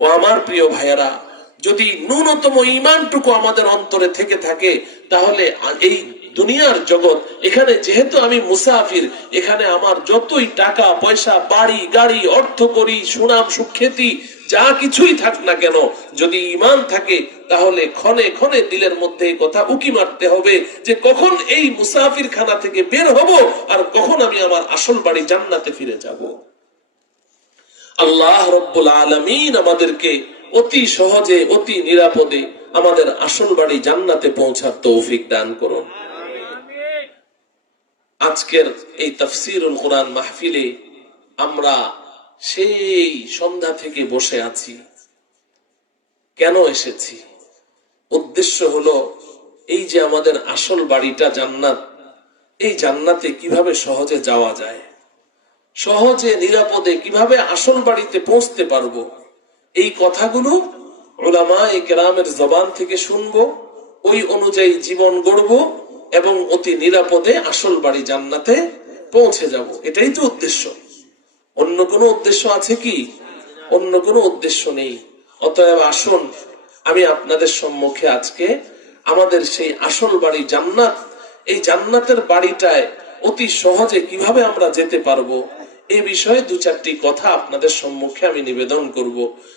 ও আমার প্রিয় ভাইয়েরা, যদি ন্যূনতম ইমানটুকু আমাদের অন্তরে থেকে থাকে, তাহলে এই দুনিয়ার জগৎ, এখানে যেহেতু আমি মুসাফির, এখানে আমার যতই টাকা, পয়সা, বাড়ি, গাড়ি, অর্থ করি, সুনাম, সুখ্যাতি, যা কিছুই থাক না কেন, যদি ইমান থাকে, তাহলে ক্ষণে ক্ষণে দিলের মধ্যে কথা উকি মারতে হবে যে কখন এই মুসাফির খানা থেকে বের হব আর কখন আমি আমার আসল বাড়ি জান্নাতে ফিরে যাব। আল্লাহ রব্বুল আলমিন আমাদেরকে অতি সহজে, অতি নিরাপদে আমাদের আসল বাড়ি জান্নাতে পৌঁছার তৌফিক দান করুন। আজকের এই তফসিরুল কোরআন মাহফিলে আমরা সেই সন্ধ্যা থেকে বসে আছি। কেন এসেছি? উদ্দেশ্য হলো এই যে আমাদের আসল বাড়িটা জান্নাত, এই জান্নাতে কীভাবে সহজে যাওয়া যায়? সহজে, নিরাপদে কীভাবে আসল বাড়িতে পৌঁছতে পারব? এই কথাগুলো ওলামা এই কেরামের জবান থেকে শুনব, ওই অনুযায়ী জীবন গড়ব এবং অতি নিরাপদে আসল বাড়ি জান্নাতে পৌঁছে যাব। এটাই তো উদ্দেশ্য। অন্য কোনো উদ্দেশ্য আছে কি? অন্য কোনো উদ্দেশ্য নেই। অতএব আসুন, আমি আপনাদের সম্মুখে আজকে আমাদের সেই আসল বাড়ি জান্নাত, এই জান্নাতের বাড়িটায় অতি সহজে কীভাবে আমরা যেতে পারব এই বিষয়ে দু চারটি কথা আপনাদের সম্মুখে আমি নিবেদন করব।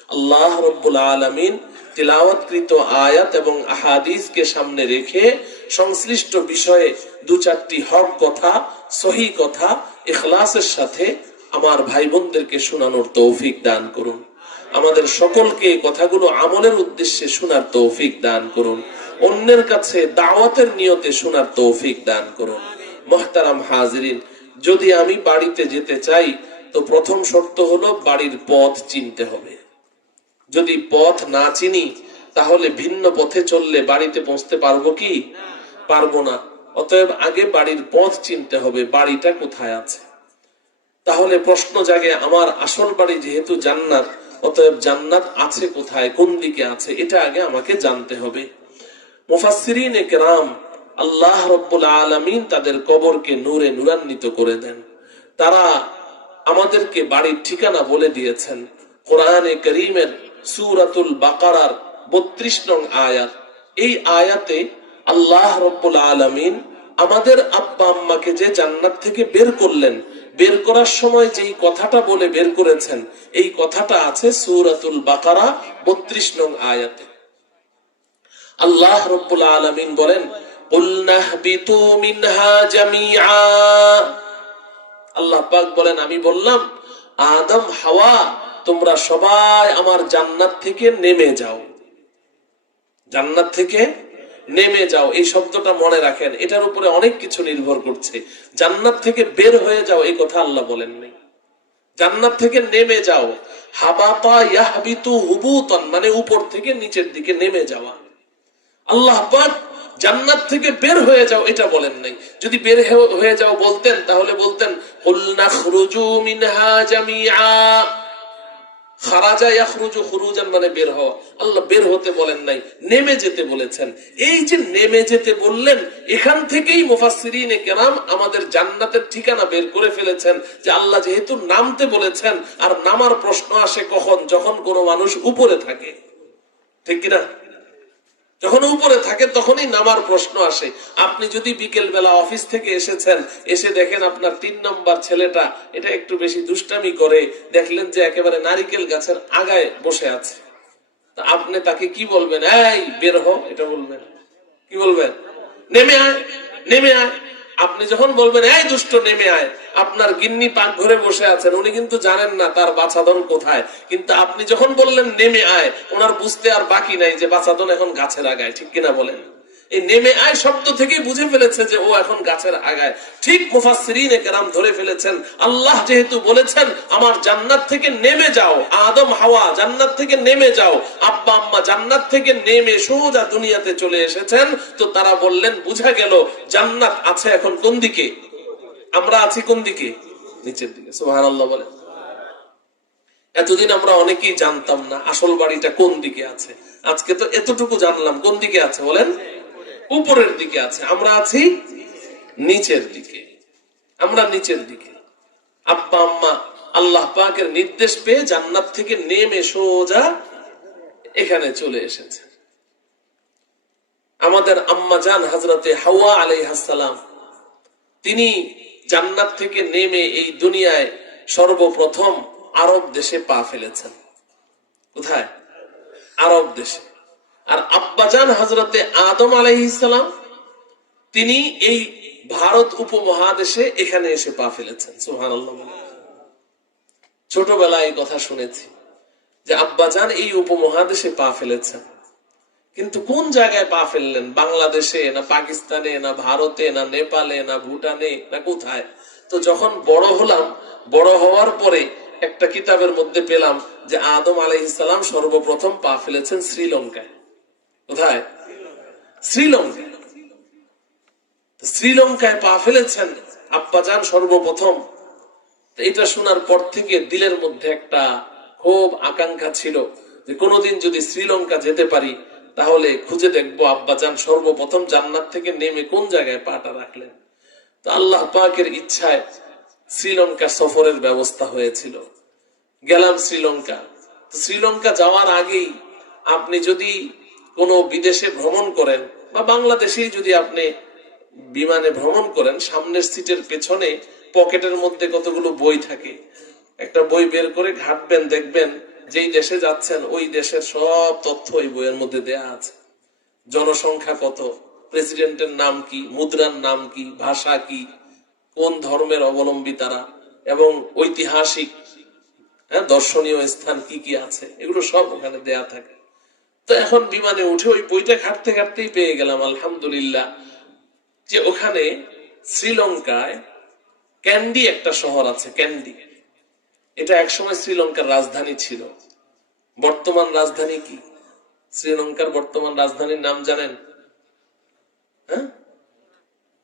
আল্লাহ রব্বুল আলমিন তিলাওয়াতকৃত আয়াত এবং আহাদিসকে সামনে রেখে সংশ্লিষ্ট বিষয়ে দু চারটি হক কথা, সহি কথা, ইখলাসের সাথে আমার ভাই বোনদেরকে শোনানোর তৌফিক দান করুন। আমাদের সকলকে কথাগুলো আমলের উদ্দেশ্যে শোনার তৌফিক দান করুন। অন্যের কাছে দাওয়াতের নিয়তে শোনার তৌফিক দান করুন। মহতারাম হাজরিন যদি আমি বাড়িতে যেতে চাই, তো প্রথম শর্ত হলো বাড়ির পথ চিনতে হবে। যদি পথ না চিনি, তাহলে ভিন্ন পথে চললে বাড়িতে পৌঁছতে পারব কি? পারব না। অতএব আগে বাড়ির পথ চিনতে হবে, বাড়িটা কোথায় আছে? তাহলে প্রশ্ন জাগে, আমার আসল বাড়ি যেহেতু জান্নাত, অতএব জান্নাত আছে কোথায়, কোন দিকে আছে, এটা আগে আমাকে জানতে হবে। মুফাসসিরিন কেরাম আল্লাহ রব্বুল আলমিন তাদের কবরকে নূরে নূরান্বিত করে দেন। তারা আমাদেরকে বাড়ির ঠিকানা বলে দিয়েছেন। কোরআনে করিমের সুরাতুল বাকারার বত্রিশ নং আয়াত। এই আয়াতে আল্লাহ রব্বুল আলমিন আমাদের আব্বা আম্মাকে যে জান্নাত থেকে বের করলেন, বের করার সময় যেই কথাটা বলে বের করেছেন, এই কথাটা আছে সুরাতুল বাকারা বত্রিশ নং আয়াতে। আল্লাহ রব্বুল আলমিন বলেন আল্লাহ পাক বলেন, আমি বললাম, আদম, হাওয়া, তোমরা সবাই আমার জান্নাত থেকে নেমে যাও। জান্নাত থেকে নেমে যাও। এই শব্দটা মনে রাখেন, এটার উপরে অনেক কিছু নির্ভর করছে। জান্নাত থেকে বের হয়ে যাও, এই কথা আল্লাহ বলেন নাই। জান্নাত থেকে নেমে যাও। হাবাতা ইয়াহবিতু হুবুতন মানে উপর থেকে নিচের দিকে নেমে যাওয়া। আল্লাহ পাক জান্নাত থেকে বের হয়ে যাও, এটা বলেন নাই। যদি বের হয়ে যাও বলতেন, তাহলে বলতেন হুলনা মিনহা খারাজা ইয়াখরুজু খুরুজান মানে বের হওয়া। আল্লাহ বের হতে বলেন নাই, নেমে যেতে বলেছেন। এই যে নেমে যেতে বললেন, এখান থেকেই মুফাসসিরিনে কেরাম আমাদের জান্নাতের ঠিকানা বের করে ফেলেছেন যে আল্লাহ যেহেতু নামতে বলেছেন, আর নামার প্রশ্ন আসে কখন? যখন কোনো মানুষ উপরে থাকে। ঠিক কিনা? যখন উপরে থাকে তখনই নামার প্রশ্ন আসে। আপনি যদি বিকেল বেলা অফিস থেকে এসেছেন, এসে দেখেন আপনার তিন নম্বর ছেলেটা এটা একটু বেশি দুষ্টামি করে, দেখলেন যে একেবারে নারিকেল গাছের আগায় বসে আছে। আপনি তাকে কি বলবেন? এই, বের হো। এটা বলবেন। কি বলবেন? নেমে আয় নেমে আয়। আপনি যখন বলবেন, এই দুষ্ট, নেমে আয়। আপনার গিন্নি পাক ঘরে বসে আছেন, উনি কিন্তু জানেন না তার বাছাদন কোথায়। কিন্তু আপনি যখন বললেন, নেমে আয়, ওনার বুঝতে আর বাকি নাই যে বাছাদন এখন গাছে লাগায়, ঠিক কিনা বলেন? এই নেমে আয় শব্দ থেকেই বুঝে ফেলেছে যে ও এখন গাছের আগায়। ঠিক মুফাসসিরিনে কেরাম ধরে ফেলেছেন, আল্লাহ যেহেতু বলেছেন, আমার জান্নাত থেকে নেমে যাও। আদম, হাওয়া, জান্নাত থেকে নেমে যাও। আব্বা, আম্মা জান্নাত থেকে নেমে সোজা দুনিয়াতে চলে এসেছেন। তো তারা বললেন, বুঝা গেল, জান্নাত আছে এখন কোন দিকে? আমরা আছি কোন দিকে? নিচের দিকে, সুবহানাল্লাহ বলেন এতদিন আমরা অনেকেই জানতাম না আসল বাড়িটা কোন দিকে আছে। আজকে তো এতটুকু জানলাম, কোন দিকে আছে বলেন? উপরের দিকে আছে, আমরা আছি নিচের দিকে। আমরা নিচের দিকে। আব্বা, আম্মা, আল্লাহ পাকের নির্দেশ পেয়ে জান্নাত থেকে নেমে সোজা এখানে চলে এসেছে। আমাদের আম্মাজান হজরতে হাওয়া আলাইহাসালাম তিনি জান্নাত থেকে নেমে এই দুনিয়ায় সর্বপ্রথম আরব দেশে পা ফেলেছেন। কোথায়? আরব দেশে। আর আব্বাজান হজরতে আদম আলাইহিসালাম তিনি এই ভারত উপমহাদেশে এখানে এসে পা ফেলেছেন। সুহান ছোটবেলায় কথা শুনেছি যে আব্বাজান এই উপমহাদেশে পা ফেলেছেন। কিন্তু কোন জায়গায় পা ফেললেন? বাংলাদেশে না পাকিস্তানে, না ভারতে, না নেপালে, না ভুটানে, না কোথায়? তো যখন বড় হলাম, বড় হওয়ার পরে একটা কিতাবের মধ্যে পেলাম যে আদম আলাইহিসালাম সর্বপ্রথম পা ফেলেছেন শ্রীলঙ্কায়। কোথায়? শ্রীলঙ্কায় তো শ্রীলঙ্কায় পা ফেলেছেন আব্বাজান সর্বপ্রথম। এটা শোনার পর থেকে দিলের মধ্যে একটা খুব আকাঙ্ক্ষা ছিল যে কোনোদিন যদি শ্রীলঙ্কা যেতে পারি, তাহলে খুঁজে দেখব আব্বাজান সর্বপ্রথম জান্নাত থেকে নেমে কোন জায়গায় পাটা রাখলেন। তো আল্লাহ পাকের ইচ্ছায় শ্রীলঙ্কা সফরের ব্যবস্থা হয়েছিল। গেলাম শ্রীলঙ্কা। শ্রীলঙ্কা যাওয়ার আগেই আপনি যদি কোনো বিদেশে ভ্রমণ করেন বা বাংলাদেশেই যদি আপনি বিমানে ভ্রমণ করেন, সামনের সিটের পেছনে পকেটের মধ্যে কতগুলো বই থাকে, একটা বই বের করে ঘাটবেন, দেখবেন যেই দেশে যাচ্ছেন, ওই দেশের সব তথ্য ওই বইয়ের মধ্যে দেয়া আছে। জনসংখ্যা কত, প্রেসিডেন্টের নাম কি, মুদ্রার নাম কি, ভাষা কি, কোন ধর্মের অবলম্বী তারা, এবং ঐতিহাসিক হ্যাঁ দর্শনীয় স্থান কি কি আছে, এগুলো সব ওখানে দেয়া থাকে। তো এখন বিমানে উঠে ওই বইটা ঘাটতে ঘাটতেই পেয়ে গেলাম, আলহামদুলিল্লাহ। যে ওখানে শ্রীলঙ্কায় ক্যান্ডি একটা শহর আছে, ক্যান্ডি। এটা একসময় শ্রীলঙ্কার রাজধানী ছিল। বর্তমান রাজধানী কি? শ্রীলঙ্কার বর্তমান রাজধানীর নাম জানেন? হ্যাঁ?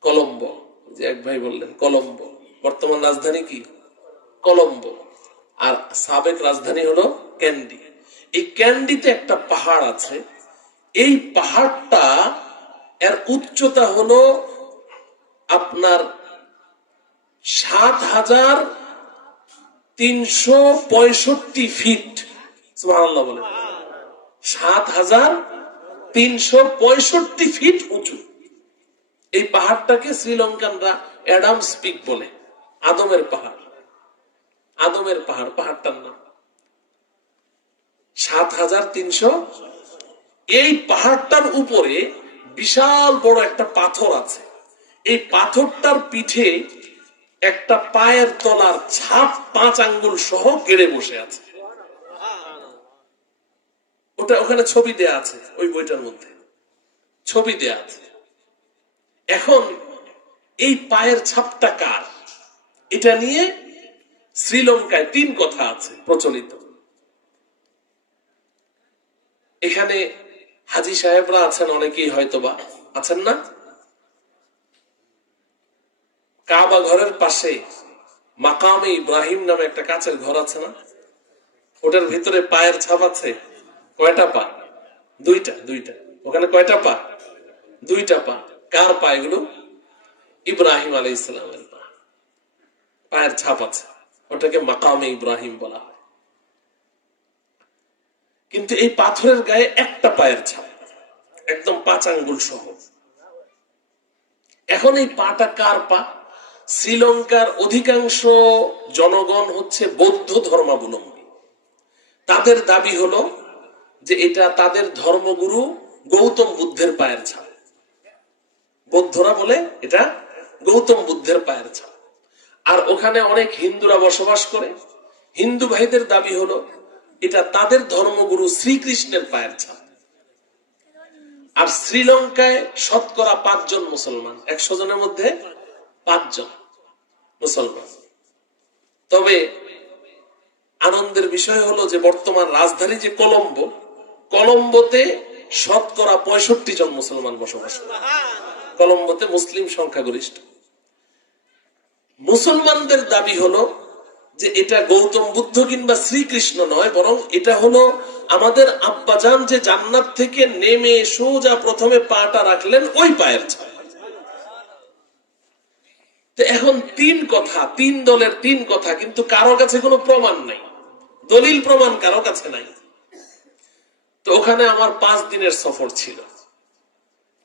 কলম্বো। যে এক ভাই বললেন, কলম্বো। বর্তমান রাজধানী কি? কলম্বো। আর সাবেক রাজধানী হলো ক্যান্ডি। এই ক্যান্ডিতে একটা পাহাড় আছে। এই পাহাড়টা, এর উচ্চতা হলো আপনার সাত হাজার তিনশো পঁয়ষট্টি ফিট। বলে সাত হাজার তিনশো পঁয়ষট্টি ফিট উঁচু। এই পাহাড়টাকে শ্রীলঙ্কানরা অ্যাডামস পিক বলে। আদমের পাহাড়। আদমের পাহাড়, পাহাড়টার নাম। সাত হাজার তিনশো। এই পাহাড়টার উপরে বিশাল বড় একটা পাথর আছে। এই পাথরটার পিঠে একটা পায়ের তলার ছাপ পাঁচ আঙ্গুল সহ গেড়ে বসে আছে। ওটা ওখানে ছবি দেয়া আছে, ওই বইটার মধ্যে। ছবি দেয়া আছে। এখন এই পায়ের ছাপটা কার? এটা নিয়ে শ্রীলঙ্কায় তিন কথা আছে প্রচলিত। এখানে হাজি সাহেবরা আছেন, অনেকেই হয়তোবা। আছেন না? কাবা ঘরের পাশে মাকামে ইব্রাহিম নামে একটা কাছের ঘর আছে না? ওটার ভিতরে পায়ের ছাপ আছে। কয়টা পা? দুইটা দুইটা। ওখানে কয়টা পা? দুইটা পা। কার পা এগুলো? ইব্রাহিম আলাই ইসলামের পা। পায়ের ছাপ আছে। ওটাকে মাকামে ইব্রাহিম বলা হয়। কিন্তু এই পাথরের গায়ে একটা পায়ের ছাপ, একদম পাঁচ আঙ্গুল সহ। এখন এই পাটা কার পা? শ্রীলঙ্কার অধিকাংশ জনগণ হচ্ছে বৌদ্ধ ধর্মাবলম্বী। তাদের দাবি হলো যে এটা তাদের ধর্মগুরু গৌতম বুদ্ধের পায়ের ছাপ। বৌদ্ধরা বলে এটা গৌতম বুদ্ধের পায়ের ছাপ। আর ওখানে অনেক হিন্দুরা বসবাস করে। হিন্দু ভাইদের দাবি হলো এটা তাদের ধর্মগুরু শ্রীকৃষ্ণের পায়ের ছাপ। আর শ্রীলঙ্কায় শতকরা পাঁচজন মুসলমান। একশো জনের মধ্যে পাঁচজন মুসলমান। তবে আনন্দের বিষয় হলো যে বর্তমান রাজধানী যে কলম্বো, কলম্বোতে শতকরা পঁয়ষট্টি জন মুসলমান বসবাস কলম্বোতে মুসলিম সংখ্যাগরিষ্ঠ। মুসলমানদের দাবি হলো যে এটা গৌতম বুদ্ধ কিংবা শ্রীকৃষ্ণ নয়, বরং এটা হলো আমাদের আব্বাজান যে জান্নাত থেকে নেমে সোজা প্রথমে পাটা রাখলেন ওই পায়ের এখন তিন কথা, তিন দলের তিন কথা, কিন্তু কারও কাছে কোনো প্রমাণ নাই। দলিল প্রমাণ কারও কাছে নাই। তো ওখানে আমার পাঁচ দিনের সফর ছিল।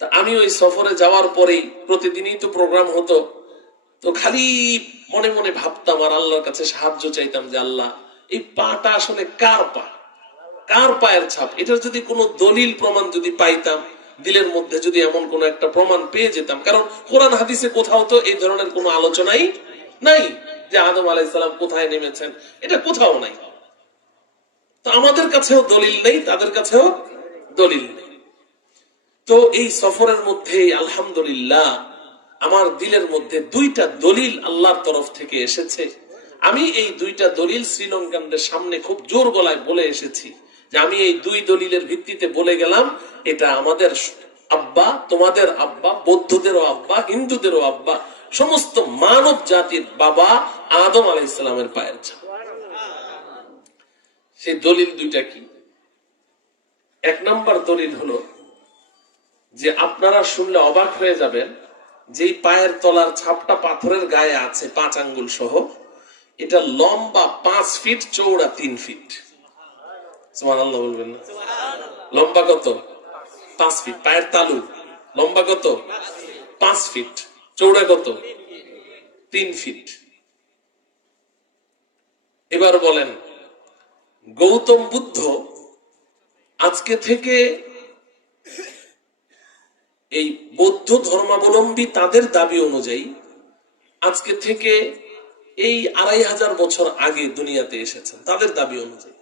তা আমি ওই সফরে যাওয়ার পরেই প্রতিদিনই তো প্রোগ্রাম হতো। তো খালি মনে মনে ভাবতাম আর আল্লাহর কাছে সাহায্য চাইতাম যে আল্লাহ, এই পাটা আসলে কার পা? কার পায়ের ছাপ? এটার যদি কোনো দলিল প্রমাণ যদি পাইতাম, দিলের মধ্যে যদি এমন কোন একটা প্রমাণ পেয়ে যেতাম। কারণ কোরআন হাদিসে কোথাও তো এই ধরনের কোনো আলোচনাই নাই যে আদম আলাইসালাম কোথায় নেমেছেন। এটা কোথাও নাই। তো আমাদের কাছেও দলিল নেই, তাদের কাছেও দলিল নেই। তো এই সফরের মধ্যে আলহামদুলিল্লাহ আমার দিলের মধ্যে দুইটা দলিল আল্লাহর তরফ থেকে এসেছে। আমি এই দুইটা দলিল শ্রীলঙ্কানদের সামনে খুব জোর গলায় বলে এসেছি যে আমি এই দুই দলিলের ভিত্তিতে বলে গেলাম, এটা আমাদের আব্বা, তোমাদের আব্বা, বৌদ্ধদেরও আব্বা, হিন্দুদেরও আব্বা, সমস্ত মানব জাতির বাবা আদম আলাই ইসলামের পায়ের সেই দলিল দুইটা কি? এক নম্বর দলিল হলো যে আপনারা শুনলে অবাক হয়ে যাবেন যেই পায়ের তলার ছাপটা পাথরের গায়ে আছে, পাঁচ আঙ্গুল সহ, এটা লম্বা পাঁচ ফিট চৌড়া তিন ফিট। বলবেন লম্বা কত? পাঁচ ফিট। পায়ের তালু, লম্বা কত? পাঁচ ফিট। চৌড়া কত? তিন ফিট। এবার বলেন, গৌতম বুদ্ধ আজকে থেকে এই বৌদ্ধ ধর্মাবলম্বী তাদের দাবি অনুযায়ী আজকে থেকে এই আড়াই হাজার বছর আগে দুনিয়াতে এসেছেন তাদের দাবি অনুযায়ী।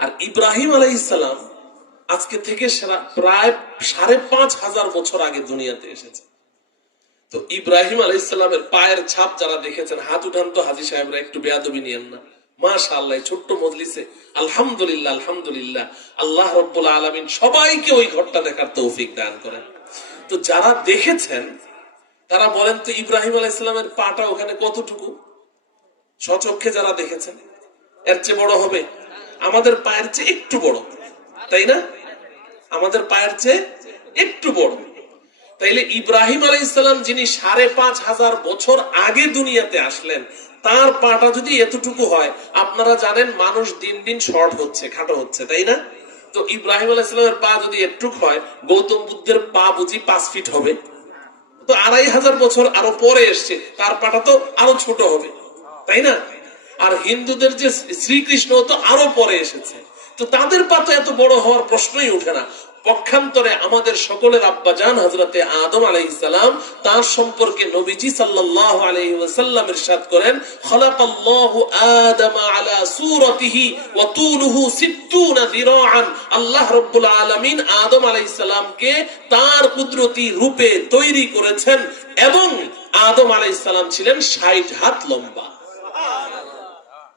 আর ইব্রাহিম আলাইসালাম আজকে থেকে প্রায় সাড়ে পাঁচ হাজার বছর আগে দুনিয়াতে এসেছে। তো ইব্রাহিম আলাইসালামের পায়ের ছাপ যারা দেখেছেন, হাত উঠান তো হাজি সাহেবরা একটু বেয়াদবি নিয়েন না। মাশা আল্লাহ ছোট্ট মজলিসে আলহামদুলিল্লাহ আলহামদুলিল্লাহ, আল্লাহ রব্বুল আলমিন সবাইকে ওই ঘরটা দেখার তৌফিক দান করেন। তো যারা দেখেছেন, তারা বলেন তো ইব্রাহিম আলাইসালামের পাটা ওখানে কতটুকু? সচক্ষে যারা দেখেছেন, এর চেয়ে বড় হবে। আমাদের পায়ের চেয়ে একটু বড়, তাই না? আমাদের পায়ের চেয়ে একটু বড়। তাইলে ইব্রাহিম আলাই ইসলাম যিনি সাড়ে পাঁচ হাজার বছর আগে দুনিয়াতে আসলেন, তার পাটা যদি এতটুকু হয়, আপনারা জানেন মানুষ দিন দিন শর্ট হচ্ছে, খাটো হচ্ছে, তাই না? তো ইব্রাহিম আলাহ ইসলামের পা যদি একটুক হয়, গৌতম বুদ্ধের পা বুঝি পাঁচ ফিট হবে। তো আড়াই হাজার বছর আরও পরে এসছে, তার পাটা তো আরও ছোট হবে, তাই না? আর হিন্দুদের যে শ্রীকৃষ্ণ তো আরও পরে এসেছে। তো তাদের পা তো এত বড় হওয়ার প্রশ্নই উঠে না। পক্ষান্তরে আমাদের সকলের আব্বা জান হজরতে আদম আলাইসালাম তার সম্পর্কে নবীজি সাল্লাল্লাহু আলাইহি ওয়াসাল্লাম ইরশাদ করেন আদম আলা তুলুহু 60 যিরাআন আল্লাহ আদম সালামকে তার কুদরতি রূপে তৈরি করেছেন এবং আদম সালাম ছিলেন 60 হাত লম্বা।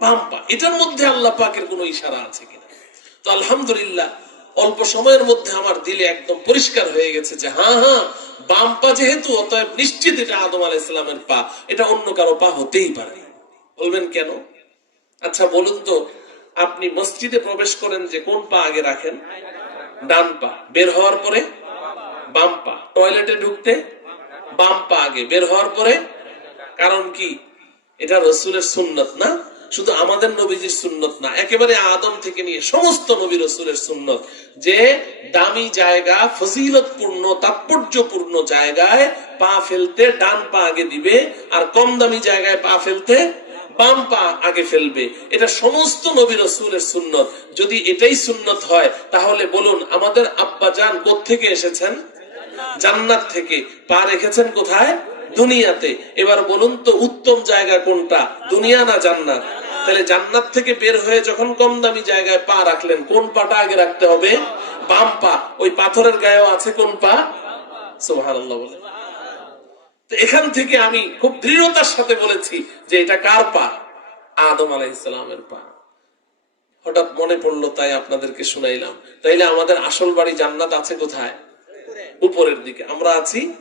বাম পা এটার মধ্যে আল্লাহ পাকের কোনো ইশারা আছে কিনা? তো আলহামদুলিল্লাহ, অল্প সময়ের মধ্যে আমার দিলে একদম পরিষ্কার হয়ে গেছে যে হ্যাঁ হ্যাঁ বাম পা যেহেতু, অতএব নিশ্চিত এটা আদম আলাহ ইসলামের পা। এটা অন্য কারও পা হতেই পারে। বলবেন কেন? আচ্ছা বলুন তো, আপনি মসজিদে প্রবেশ করেন যে কোন পা আগে রাখেন? ডান পা। বের হওয়ার পরে বাম পা। টয়লেটে ঢুকতে বাম পা আগে। বের হওয়ার পরে, কারণ কি? এটা রসুলের সুন্নত না? শুধু আমাদের নবীজির সুন্নত না, একেবারে আদম থেকে নিয়ে সমস্ত নবী রসুলের সুন্নত। যে দামি জায়গা, ফজিলতপূর্ণ, তাৎপর্যপূর্ণ জায়গায় পা ফেলতে ডান পা আগে দিবে, আর কম দামি জায়গায় পা ফেলতে বাম পা আগে ফেলবে। এটা সমস্ত নবী রসুলের সুন্নত। যদি এটাই সুন্নত হয়, তাহলে বলুন, আমাদের আব্বা যান থেকে এসেছেন? জান্নাত থেকে। পা রেখেছেন কোথায়? দুনিয়াতে। এবার বলুন তো, উত্তম জায়গা কোনটা? দুনিয়া না জান্নাত? তাহলে জান্নাত থেকে বের হয়ে যখন কম দামি জায়গায় পা রাখলেন, কোন পাটা আগে রাখতে হবে? বাম পা। ওই পাথরের গায়েও আছে কোন পা? সুবহানাল্লাহ বলে। তো এখান থেকে আমি খুব দৃঢ়তার সাথে বলেছি যে এটা কার পা? আদম আলাইহিসসালামের পা। হঠাৎ মনে পড়ল, তাই আপনাদেরকে শুনাইলাম। তাইলে আমাদের আসল বাড়ি জান্নাত আছে কোথায়? উপরের দিকে। আমরা আছি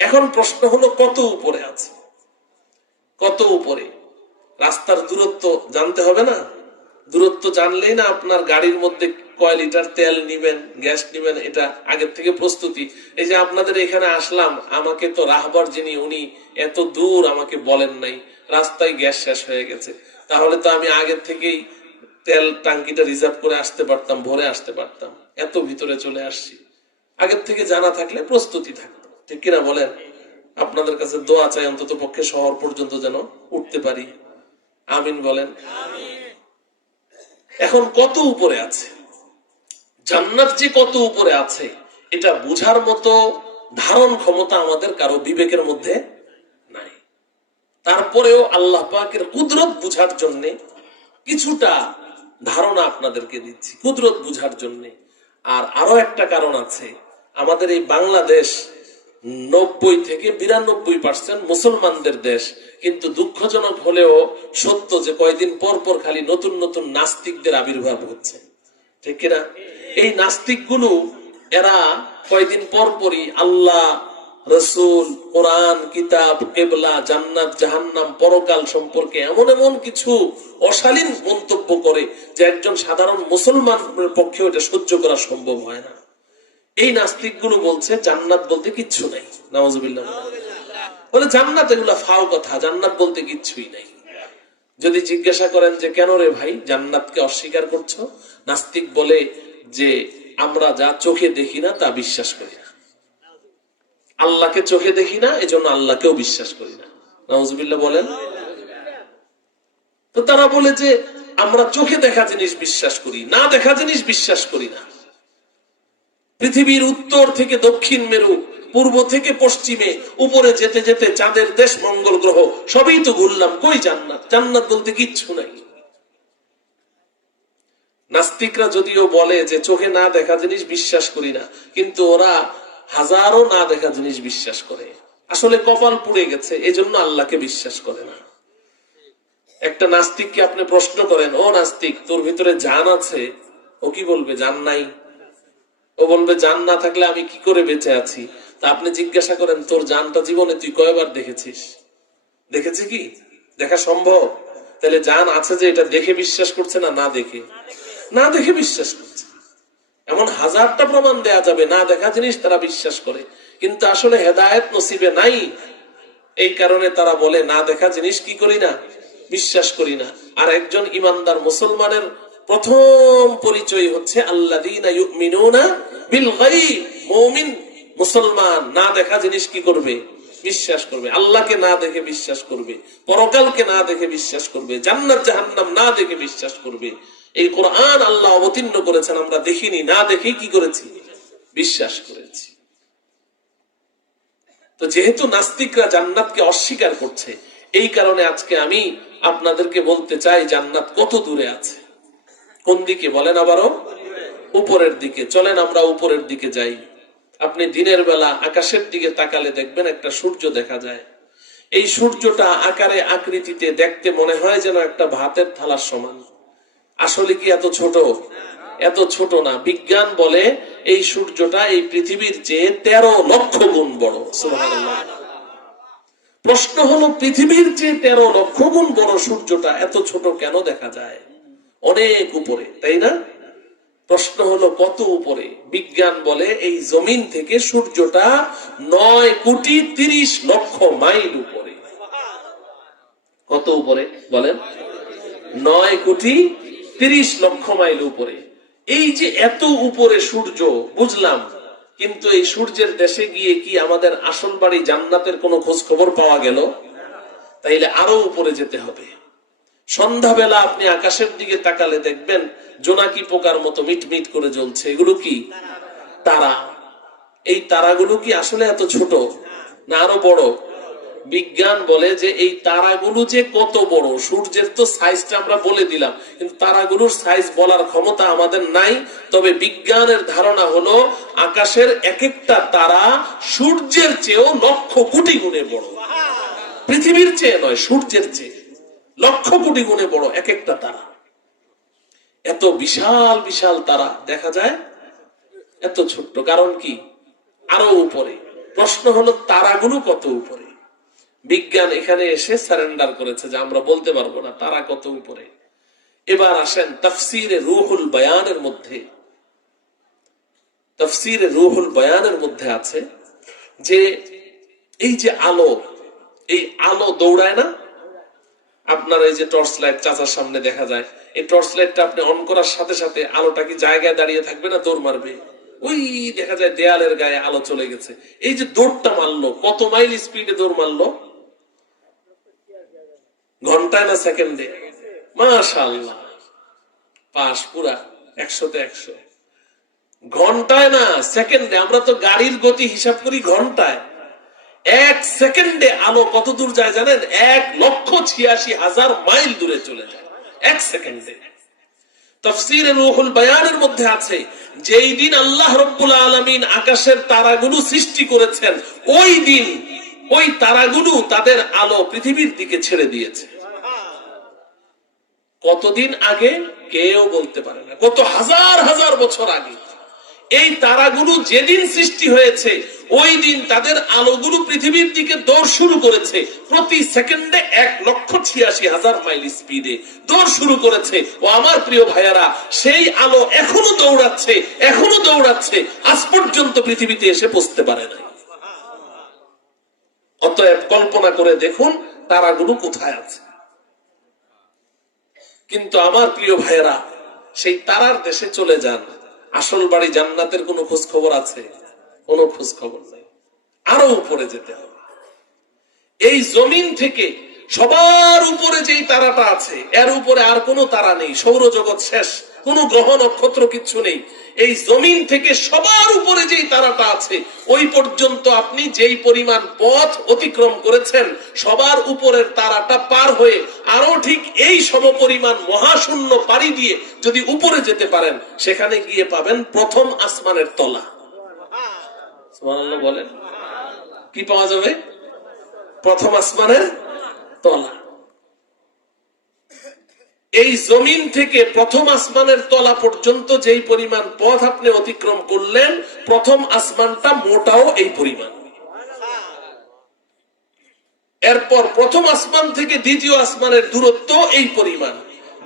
এখন প্রশ্ন হলো, কত উপরে আছে? কত উপরে? রাস্তার দূরত্ব জানতে হবে না? দূরত্ব জানলেই না আপনার গাড়ির মধ্যে কয় লিটার তেল নিবেন, গ্যাস নিবেন, এটা আগের থেকে প্রস্তুতি। এই যে আপনাদের এখানে আসলাম, আমাকে তো রাহবার যিনি, উনি এত দূর আমাকে বলেন নাই, রাস্তায় গ্যাস শেষ হয়ে গেছে। তাহলে তো আমি আগের থেকেই তেল টাঙ্কিটা রিজার্ভ করে আসতে পারতাম, ভরে আসতে পারতাম। এত ভিতরে চলে আসছি। আগের থেকে জানা থাকলে প্রস্তুতি থাকতো ঠিক কিনা বলেন? আপনাদের কাছে দোয়া চাই অন্তত পক্ষে শহর পর্যন্ত যেন উঠতে পারি। আমিন বলেন। এখন কত উপরে আছে? জান্নাত যে কত উপরে আছে, এটা বুঝার মতো ধারণ ক্ষমতা আমাদের কারও বিবেকের মধ্যে নাই। তারপরেও আল্লাহ পাকের কুদরত বুঝার জন্য কিছুটা ধারণা আপনাদেরকে দিচ্ছি। কুদরত বুঝার জন্য। আর আরও একটা কারণ আছে, আমাদের এই বাংলাদেশ নব্বই থেকে বিরানব্বই পার্সেন্ট মুসলমানদের দেশ। কিন্তু দুঃখজনক হলেও সত্য যে কয়দিন পর পর খালি নতুন নতুন নাস্তিকদের আবির্ভাব হচ্ছে। ঠিক কিনা? এই নাস্তিকগুলো, এরা কয়দিন পর পরই আল্লাহ, রসুল, কোরআন, কিতাব, কেবলা, জান্নাত, জাহান্নাম, পরকাল সম্পর্কে এমন এমন কিছু অশালীন মন্তব্য করে যে একজন সাধারণ মুসলমানের পক্ষে এটা সহ্য করা সম্ভব হয় না। এই নাস্তিকগুলো বলছে, জান্নাত বলতে কিচ্ছু নাই। নওয়াজবিল্লাহ বলে, জান্নাত এগুলা ফাও কথা, জান্নাত বলতে কিচ্ছুই নাই। যদি জিজ্ঞাসা করেন যে, কেন রে ভাই, জান্নাতকে অস্বীকার করছ? নাস্তিক বলে যে, আমরা যা চোখে দেখি না, তা বিশ্বাস করি না। আল্লাহকে চোখে দেখি না, এজন্য আল্লাহকেও বিশ্বাস করি না। নওয়াজবিল্লাহ বলেন। তো তারা বলে যে, আমরা চোখে দেখা জিনিস বিশ্বাস করি, না দেখা জিনিস বিশ্বাস করি না। পৃথিবীর উত্তর থেকে দক্ষিণ মেরু, পূর্ব থেকে পশ্চিমে, উপরে যেতে যেতে চাঁদের দেশ মঙ্গল গ্রহ, সবই তো ঘুরলাম। কই জান্নাত? জান্নাত বলতে কিচ্ছু নাই। নাস্তিকরা যদিও বলে যে চোখে না দেখা জিনিস বিশ্বাস করি না, কিন্তু ওরা হাজারো না দেখা জিনিস বিশ্বাস করে। আসলে কপাল পুড়ে গেছে, এজন্য আল্লাহকে বিশ্বাস করে না। একটা নাস্তিককে আপনি প্রশ্ন করেন, ও নাস্তিক, তোর ভিতরে জান আছে? ও কি বলবে? জান নাই। ও বলবে, জান না থাকলে আমি কি করে বেঁচে আছি? তা আপনি জিজ্ঞাসা করেন, তোর জানটা জীবনে তুই কয়বার দেখেছিস? দেখেছি কি? দেখা সম্ভব? তাহলে জান আছে যে এটা দেখে বিশ্বাস করছে না না দেখে? না দেখে বিশ্বাস করছে। এমন হাজারটা প্রমাণ দেয়া যাবে, না দেখা জিনিস তারা বিশ্বাস করে। কিন্তু আসলে হেদায়েত নসিবে নাই। এই কারণে তারা বলে, না দেখা জিনিস কি করি না? বিশ্বাস করি না। আর একজন ইমানদার মুসলমানের প্রথম পরিচয় হচ্ছে আল্লাহ বিল মুমিন, মুসলমান, না দেখা জিনিস কি করবে? বিশ্বাস করবে। আল্লাহকে না দেখে বিশ্বাস করবে। পরকালকে না দেখে বিশ্বাস করবে। জান্নাত, জাহান্নাম না দেখে বিশ্বাস করবে। এই কোরআন আল্লাহ অবতীর্ণ করেছেন, আমরা দেখিনি। না দেখে কি করেছি? বিশ্বাস করেছি। তো যেহেতু নাস্তিকরা জান্নাতকে অস্বীকার করছে, এই কারণে আজকে আমি আপনাদেরকে বলতে চাই, জান্নাত কত দূরে আছে? কোন দিকে বলেন আবারও? উপরের দিকে। চলেন আমরা উপরের দিকে যাই। আপনি দিনের বেলা আকাশের দিকে তাকালে দেখবেন একটা সূর্য দেখা যায়। এই সূর্যটা আকারে আকৃতিতে দেখতে মনে হয় যেন একটা ভাতের থালার সমান। আসলে কি এত ছোট? এত ছোট না। বিজ্ঞান বলে এই সূর্যটা এই পৃথিবীর চেয়ে তেরো লক্ষ গুণ বড়। প্রশ্ন হলো, পৃথিবীর চেয়ে তেরো লক্ষ গুণ বড় সূর্যটা এত ছোট কেন দেখা যায়? অনেক উপরে, তাই না? প্রশ্ন হলো, কত উপরে? বিজ্ঞান বলে এই জমিন থেকে সূর্যটা নয় কোটি তিরিশ লক্ষ মাইল উপরে। কত উপরে বলেন? নয় কোটি তিরিশ লক্ষ মাইল উপরে। এই যে এত উপরে সূর্য, বুঝলাম, কিন্তু এই সূর্যের দেশে গিয়ে কি আমাদের আসল বাড়ি জান্নাতের কোনো খোঁজ খবর পাওয়া গেল? তাইলে আরও উপরে যেতে হবে। সন্ধ্যাবেলা আপনি আকাশের দিকে তাকালে দেখবেন জোনাকি পোকার মতো মিট মিট করে জ্বলছে। এগুলো কি? তারা। এই তারাগুলো কি আসলে এত ছোট না আরও বড়? বিজ্ঞান বলে যে এই তারাগুলো যে কত বড়, সূর্যের তো সাইজটা আমরা বলে দিলাম, কিন্তু তারাগুলোর সাইজ বলার ক্ষমতা আমাদের নাই। তবে বিজ্ঞানের ধারণা হলো আকাশের এক একটা তারা সূর্যের চেয়েও লক্ষ কোটি গুণে বড়। পৃথিবীর চেয়ে নয়, সূর্যের চেয়ে। লক্ষ কোটি গুণে বড় এক একটা তারা। এত বিশাল বিশাল তারা দেখা যায়, এত ছোট্ট। কারণ কি? আরও উপরে। প্রশ্ন হলো, তারাগুলো কত উপরে? বিজ্ঞান এখানে এসে সারেন্ডার করেছে যে আমরা বলতে পারব না, তারা কত উপরে। এবার আসেন তফসিরে রুহুল বয়ানের মধ্যে। তফসিরে রুহুল বয়ানের মধ্যে আছে যে এই যে আলো, এই আলো দৌড়ায় না? আপনার এই যে টর্চ লাইট চাচার সামনে দেখা যায়। এই টর্চ লাইটটা আপনি অন করার সাথে সাথে আলোটা কি জায়গায় দাঁড়িয়ে থাকবে না দৌড় মারবে? ওই দেখা যায় দেয়ালের গায়ে আলো চলে গেছে। এই যে দৌড়টা মারলো, কত মাইল স্পিডে দৌড় মারলো? ঘন্টায় না সেকেন্ডে মাশাআল্লাহ। পাস পুরা একশোতে একশো। ঘন্টায় না সেকেন্ডে আমরা তো গাড়ির গতি হিসাব করি ঘন্টায়। এক সেকেন্ডে আলো কত দূর যায় জানেন? এক লক্ষ ছিয়াশি হাজার মাইল দূরে চলে যায়। এক সেকেন্ডে। তফসির রুহুল মধ্যে আছে, যেই দিন আল্লাহ রব্বুল আলমিন আকাশের তারাগুলো সৃষ্টি করেছেন, ওই দিন ওই তারাগুলো তাদের আলো পৃথিবীর দিকে ছেড়ে দিয়েছে। কতদিন আগে? কেউ বলতে পারে না। কত হাজার হাজার বছর আগে। এই তারাগুলো যেদিন সৃষ্টি হয়েছে, ওই দিন তাদের আলোগুলো পৃথিবীর দিকে দৌড় শুরু করেছে। প্রতি সেকেন্ডে এক লক্ষ ছিয়াশি হাজার মাইল স্পিডে দৌড় শুরু করেছে। ও আমার প্রিয় ভাইয়ারা, সেই আলো এখনও দৌড়াচ্ছে এখনও দৌড়াচ্ছে। আজ পর্যন্ত পৃথিবীতে এসে পৌঁছতে পারে না অতএব কল্পনা করে দেখুন তারাগুলো কোথায় আছে। কিন্তু আমার প্রিয় ভাইয়েরা, সেই তারার দেশে চলে যান। আসল বাড়ি জান্নাতের কোনো খোঁজ খবর আছে? কোনো খোঁজ খবর নাই। আরও উপরে যেতে হবে। এই জমিন থেকে সবার উপরে যেই তারাটা আছে, এর উপরে আর কোনো তারা নেই। সৌরজগৎ শেষ। কোনো গ্রহ নক্ষত্র কিচ্ছু নেই। এই জমিন থেকে সবার উপরে যেই তারাটা আছে, ওই পর্যন্ত আপনি যেই পরিমাণ পথ অতিক্রম করেছেন, সবার উপরের তারাটা পার হয়ে আরও ঠিক এই সমপরিমাণ মহাশূন্য পাড়ি দিয়ে যদি উপরে যেতে পারেন, সেখানে গিয়ে পাবেন প্রথম আসমানের তলা। বলেন? কি পাওয়া যাবে? প্রথম আসমানের তলা। এই জমিন থেকে প্রথম আসমানের তলা পর্যন্ত যেই পরিমাণ পথ আপনি অতিক্রম করলেন, প্রথম আসমানটা মোটাও এই পরিমাণ। এরপর প্রথম আসমান থেকে দ্বিতীয় আসমানের দূরত্ব এই পরিমাণ।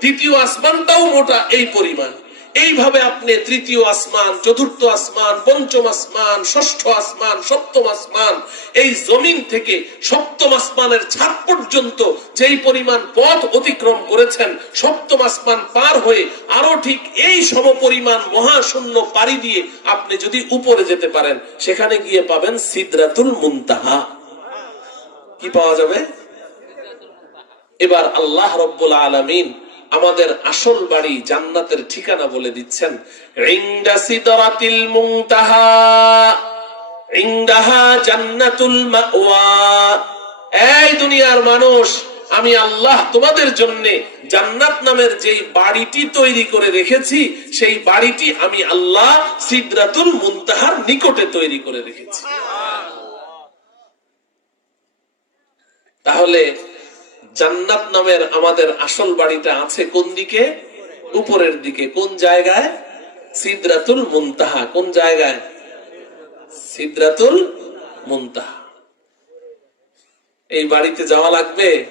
দ্বিতীয় আসমানটাও মোটা এই পরিমাণ। এইভাবে আপনি তৃতীয় আসমান, চতুর্থ আসমান, পঞ্চম আসমান, ষষ্ঠ আসমান, সপ্তম আসমান, এই জমিন থেকে সপ্তম আসমানের ছাদ পর্যন্ত যেই পরিমাণ পথ অতিক্রম করেছেন, সপ্তম আসমান পার হয়ে আরও ঠিক এই সমপরিমাণ মহাশূন্য পাড়ি দিয়ে আপনি যদি উপরে যেতে পারেন, সেখানে গিয়ে পাবেন সিদ্রাতুল মুনতাহা। কি পাওয়া যাবে? এবার আল্লাহ রব্বুল আলামিন আমাদের আসল বাড়ি জান্নাতের ঠিকানা বলে দিচ্ছেন। জান্নাতুল মাওয়া। এই দুনিয়ার মানুষ আমি আল্লাহ তোমাদের জন্য জান্নাত নামের যেই বাড়িটি তৈরি করে রেখেছি সেই বাড়িটি আমি আল্লাহ সিদরাতুল মুনতাহার নিকটে তৈরি করে রেখেছি। তাহলে জান্নাত নামের আমাদের আসল বাড়িটা আছে কোন দিকে? উপরের দিকে। কোন জায়গায়? সিদ্রাতুল মুনতাহা। কোন জায়গায়? সিদ্রাতুল মুনতাহা। এই বাড়িতে যাওয়া লাগবে?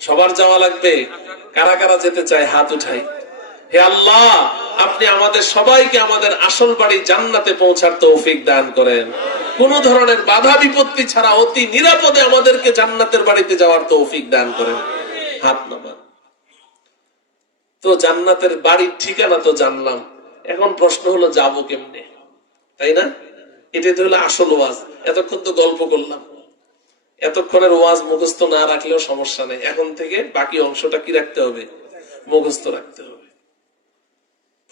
সবার যাওয়া লাগবে? কারা কারা যেতে চায় হাত উঠাই। হে আল্লাহ, আপনি আমাদের সবাইকে আমাদের আসল বাড়ি জান্নাতে পৌঁছার তৌফিক দান করেন। কোন ধরনের বাধা বিপত্তি ছাড়া অতি নিরাপদে আমাদেরকে জান্নাতের বাড়িতে যাওয়ার তৌফিক দান করেন। হাত নামান। তো জান্নাতের বাড়ির ঠিকানা তো জানলাম। এখন প্রশ্ন হলো, যাব কেমনে? তাই না? এটাই তো হলো আসল ওয়াজ। এতক্ষণ তো গল্প করলাম। এতক্ষণের ওয়াজ মুখস্থ না রাখলেও সমস্যা নেই। এখন থেকে বাকি অংশটা কি রাখতে হবে? মুখস্থ রাখতে হবে।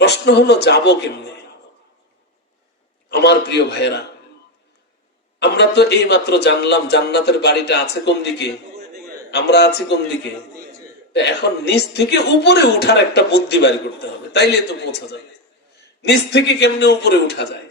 প্রশ্ন হলো, যাব কেমনে? আমার প্রিয় ভাইয়েরা, আমরা তো এই মাত্র জানলাম জান্নাতের বাড়িটা আছে কোন দিকে? আমরা আছি কোন দিকে? এখন নিচ থেকে উপরে উঠার একটা বুদ্ধি বাড়ি করতে হবে, তাইলে তো পৌঁছা যাবে। নিচ থেকে কেমনে উপরে উঠা যায়?